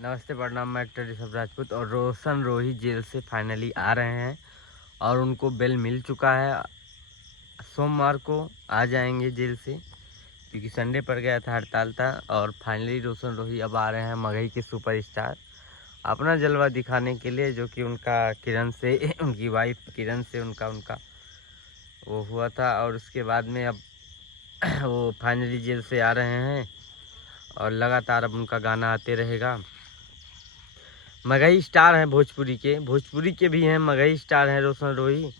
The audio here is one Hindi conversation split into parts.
नमस्ते, प्रणाम। मैं एक्टर ऋषभ राजपूत और रोशन रोही जेल से फाइनली आ रहे हैं और उनको बेल मिल चुका है। सोमवार को आ जाएंगे जेल से, क्योंकि संडे पर गया था, हड़ताल था। और फाइनली रोशन रोही अब आ रहे हैं, मगही के सुपरस्टार, अपना जलवा दिखाने के लिए, जो कि उनका किरण से उनकी वाइफ किरण से उनका वो हुआ था। और उसके बाद में अब वो फाइनली जेल से आ रहे हैं और लगातार अब उनका गाना आते रहेगा। मगही स्टार हैं भोजपुरी के भी हैं, मगही स्टार हैं रोशन रोही।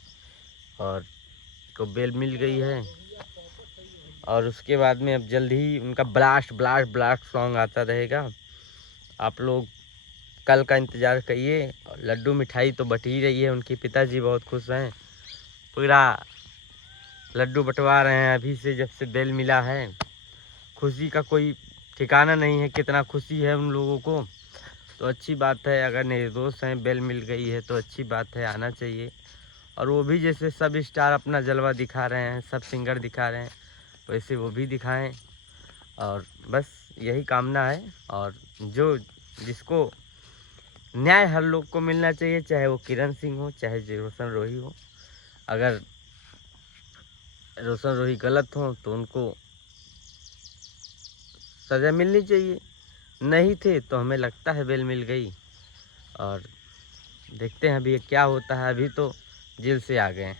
और को बेल मिल गई है और उसके बाद में अब जल्द ही उनका ब्लास्ट सॉन्ग आता रहेगा। आप लोग कल का इंतज़ार करिए। लड्डू मिठाई तो बट ही रही है, उनके पिताजी बहुत खुश हैं, पूरा लड्डू बंटवा रहे हैं अभी से, जब से बेल मिला है। खुशी का कोई ठिकाना नहीं है, कितना खुशी है उन लोगों को। तो अच्छी बात है, अगर निर्दोष हैं, बेल मिल गई है तो अच्छी बात है, आना चाहिए। और वो भी जैसे सब स्टार अपना जलवा दिखा रहे हैं, सब सिंगर दिखा रहे हैं, वैसे वो भी दिखाएं। और बस यही कामना है। और जिसको न्याय हर लोग को मिलना चाहिए, चाहे वो किरण सिंह हो, चाहे रोशन रोही हो। अगर रोशन रोही गलत हो तो उनको सज़ा मिलनी चाहिए, नहीं थे तो हमें लगता है बेल मिल गई। और देखते हैं अभी क्या होता है, अभी तो जेल से आ गए हैं।